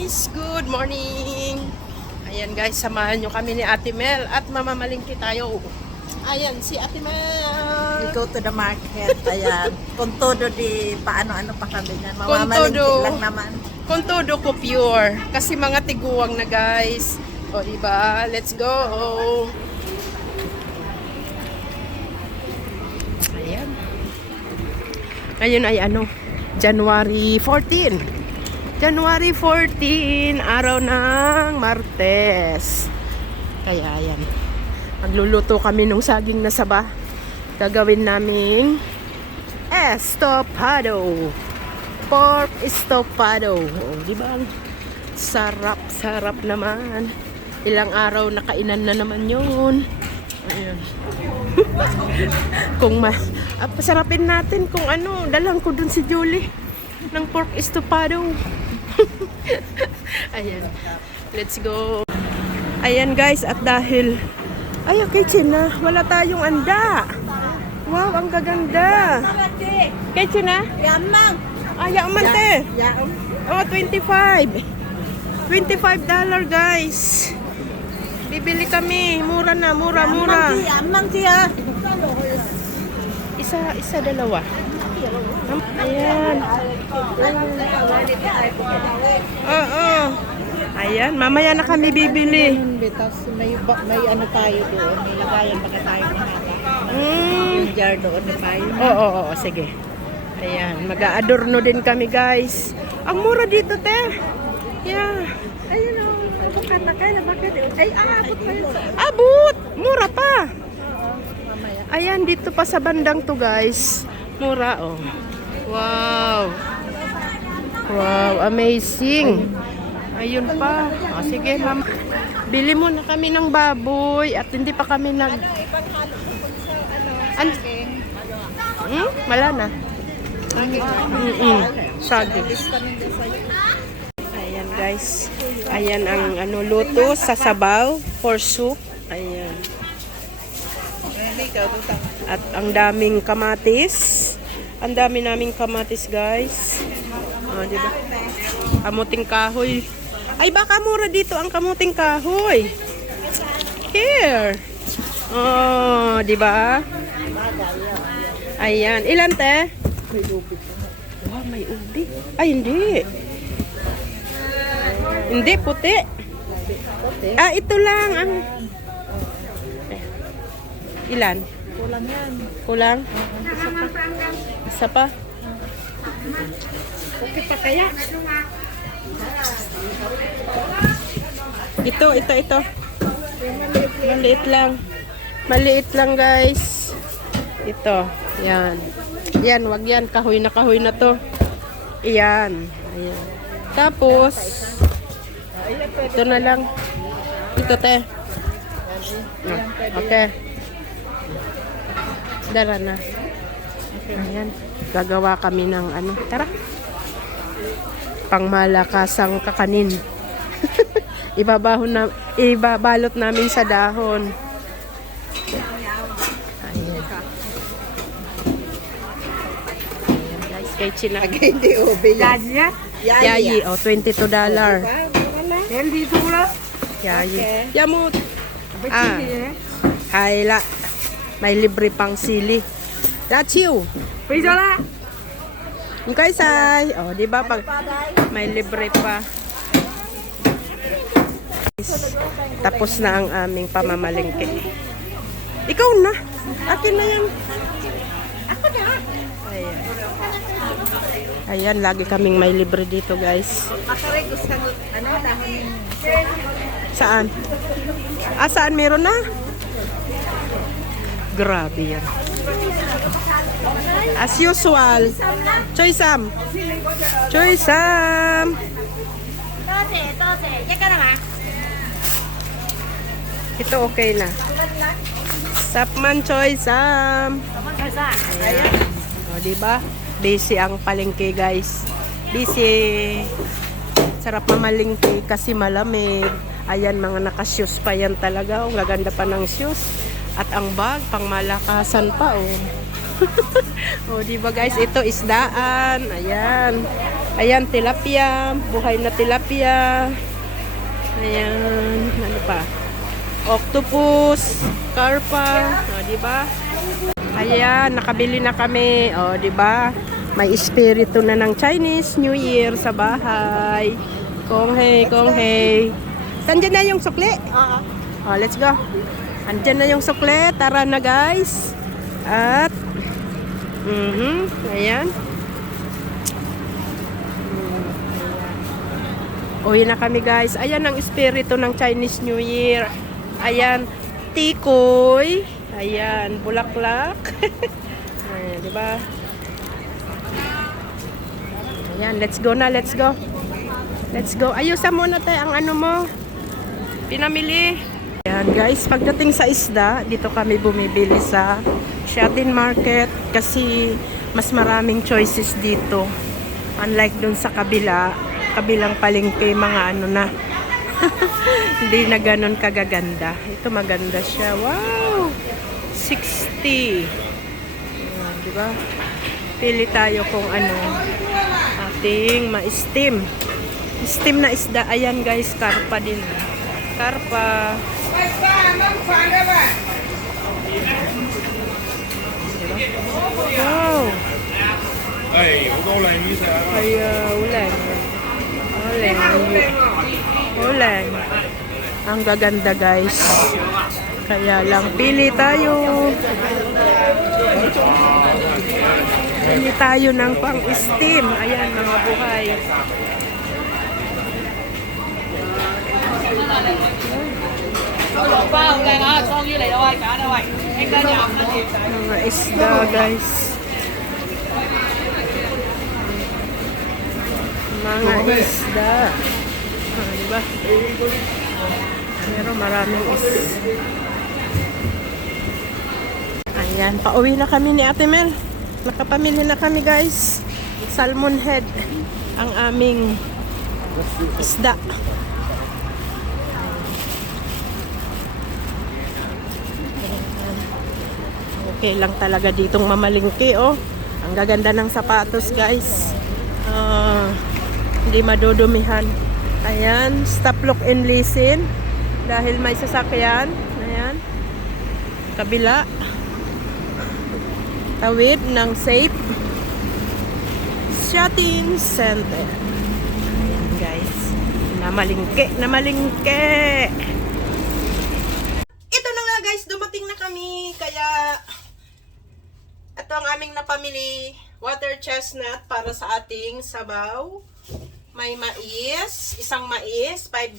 guys! Good morning! Ayan guys, samahan nyo kami ni Ate Mel at mamamalingki tayo. Ayan si Ate Mel! We go to the market. Ayan. Kung todo di paano-ano pa kami na. Kung Mamamalingki todo. lang naman. Kung todo ko pure. Kasi mga tiguang na guys. O diba? Let's go! Ayan. Ngayon ay January 14. January 14, araw ng Martes. Kaya ayan. Magluluto kami ng saging na saba. Gagawin naming estofado. Pork estofado. Oh, di ba? Sarap naman. Ilang araw na kainan na naman yun. Ayan. Pasarapin natin kung dalang ko dun si Julie ng pork estofado. Ayan. Let's go. Ayan guys, at dahil kitchen na, wala tayong anda. Wow, ang gaganda. Kitchen na? Yamang. Yaman te. Yaom. Oh, $25 guys. Bibili kami. Mura na, mura. Yamang siya. Isa dalawa. Ayan. Oo. Ayan, mamaya na kami bibili. Tapos may tayo doon. May lagayan pa tayo ng haba. Mm. Yung jar doon na tayo. Oo, sige. Ayan, mag-a-adorno din kami guys. Ang mura dito, te. Yeah. Ayun o. Bakit? Ay, abot pa yun. Abot! Mura pa. Ayan, dito pa sa bandang to guys. Mura, oh. Wow. Wow, amazing. Ayun pa. Oh, sige, ma'am. Bili muna kami ng baboy at hindi pa kami wala na. Saging. Ayan guys. Ayan ang luto sa sabaw for soup. Ayan. At ang daming kamatis. Ang dami naming kamatis guys. Diba? Kamuting kahoy. Ay baka mura dito ang kamuting kahoy. Here. Oh, di ba? Ayan, ilan te? May ubi. Wow, may ubi. Ay hindi. Hindi puti. Ito lang ang ilan? Kulang yan. Kulang? Isa pa? Okay pa kaya? Ito. Maliit lang guys. Ito. Yan. Yan, wag yan. Kahoy na to. Yan. Ayan. Tapos, ito na lang. Ito te. Okay. Dara na. Ayan. Gagawa kami ng tara. Pangmalakasang kakanin. Ibabalot namin sa dahon. Ayan. Ayan guys, kay Chinag. Hindi ubi yan. Yayi, $22. Healthy pula. Yayi. Yamut. Hayla. May libre pang sili. Lachiw. Pizza la. Okay, say. Di ba pag may libre pa. Tapos na ang aming pamamalingki. Ikaw na. Akin na yan. Ako na. Ayan, lagi kaming may libre dito, guys. Saan? Saan meron na? Grabe yan. As usual. Choy Sam. Ito okay na. Sapman Choy Sam. Ayan. Diba? Busy ang palengke guys. Busy. Sarap mamalingki kasi malamig. Ayan, mga naka-shoes pa yan talaga. Ang gaganda pa ng shoes. At ang bag, pang malakasan pa, oh. O, diba guys, ito isdaan. Ayan. Ayan, tilapia. Buhay na tilapia. Ayan. Ano pa? Octopus. Carpa. O, diba? Ayan, nakabili na kami. O, diba? May espiritu na ng Chinese New Year sa bahay. Kong hei, kong hei. Sandyan na yung sukli? Oo. Oh, let's go. Andyan na yung sukle. Tara na, guys. At, ayan. Uwi na kami, guys. Ayan ang espiritu ng Chinese New Year. Ayan, tikoy. Ayan, bulaklak. Ayan, diba? Ayan, let's go na, let's go. Let's go. Ayusan muna tayo ang ano mo. Pinamili. Ayan, guys, pagdating sa isda, dito kami bumibili sa Shatin Market kasi mas maraming choices dito. Unlike dun sa kabilang palengke, mga ano na. Hindi na ganun kagaganda. Ito maganda siya. Wow! 60. Ayan, diba? Pili tayo kung ano ating ma-steam. Steam na isda. Ayan, guys, karpa din. Karpa. Wow! Ay, hữu câu là như thế nào? Ay, ulan. Ulan. Ulan. Ang gaganda, guys. Kaya lang, pili tayo. Pili tayo ng pang-steam. Ayan, mga buhay. Mga isda, guys. Mga isda. Diba? Pero maraming Ayan, pauwi na kami ni Ate Mel. Nakapamili na kami, guys. Salmon head ang aming isda. Okay lang talaga ditong mamalingki, oh. Ang gaganda ng sapatos, guys. Hindi madudumihan. Ayan, stop, look, and listen. Dahil may sasakyan. Ayan. Kabila. Tawid ng safe. Shopping center. Ayan, guys. Namalingki, namalingki. Ito na nga, guys. Dumating na kami. Kaya ito ang aming napamili, water chestnut para sa ating sabaw. May mais, isang mais, $5.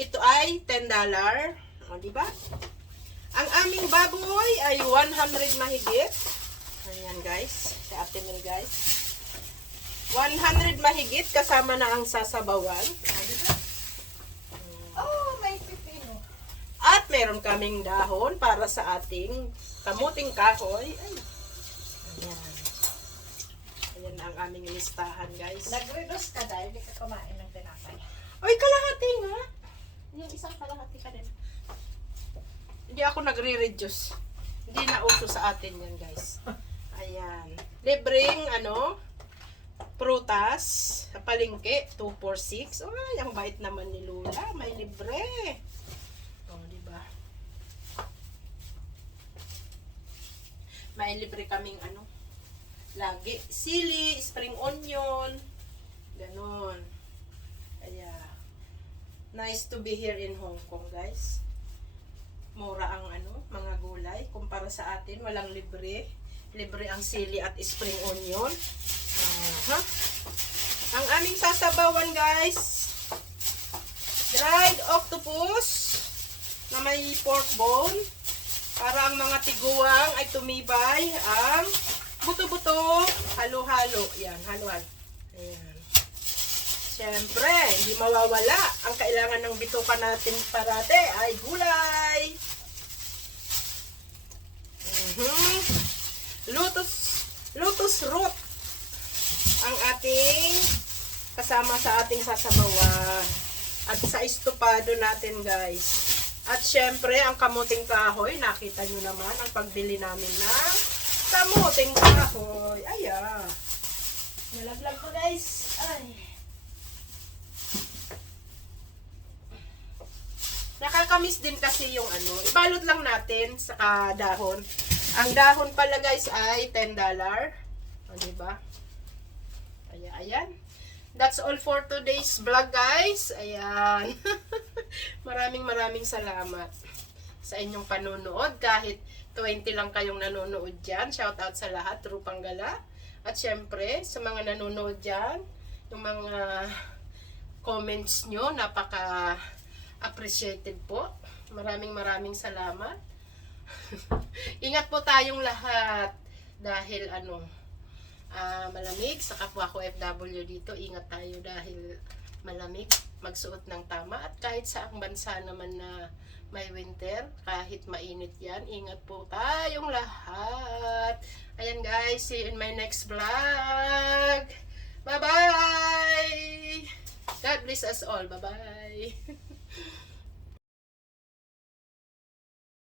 Ito ay $10. O, diba? Ang aming baboy ay 100 mahigit. Ayan, guys. Si Ate Mel, guys. 100 mahigit kasama na ang sasabawan. O, diba? Oh, may pipino. At meron kaming dahon para sa ating kamuting kahoy. Ay. Ayan. Ayan ang aming listahan, guys. Nag-reduce ka dahil hindi ka kumain ng tinapay. Oy, kalahati nga. Yung isang kalahati ka din. Hindi ako nagre-reduce. Hindi na uso sa atin yan, guys. Ayan. Libreng, prutas sa palengke, 246. Ay, ang bait naman ni Lula. May libre. O, diba? May libre kaming lagi. Sili, spring onion. Ganon. Kaya, nice to be here in Hong Kong, guys. Mura ang mga gulay. Kumpara sa atin, walang libre. Libre ang sili at spring onion. Ang aming sasabawan, guys. Dried octopus na may pork bone. Para ang mga tiguang ay tumibay ang buto-buto. Halo-halo. Yan, halo-halo. Ayan. Siyempre, hindi mawawala. Ang kailangan ng bituka natin parate ay gulay. Lotus root ang ating kasama sa ating sasabawan. At sa estopado natin, guys. At syempre, ang kamuting kahoy, nakita nyo naman ang pagbili namin ng kamuting kahoy. Ayan. Nalaglag ko guys. Ay. Nakakamiss din kasi yung ano. Ibalot lang natin sa dahon. Ang dahon pala guys ay $10. O, diba? Ayan. That's all for today's vlog guys. Ayan. maraming salamat sa inyong panunood. Kahit 20 lang kayong nanonood dyan. Shout out sa lahat. True Panggala. At syempre, sa mga nanonood dyan, yung mga comments nyo, napaka appreciated po. Maraming salamat. Ingat po tayong lahat dahil malamig sa kapwa ko FW dito. Ingat tayo dahil malamig, magsuot ng tama. At kahit sa ang bansa naman na may winter, kahit mainit yan, ingat po tayong lahat. Ayan guys, see you in my next vlog. Bye bye. God bless us all. Bye bye.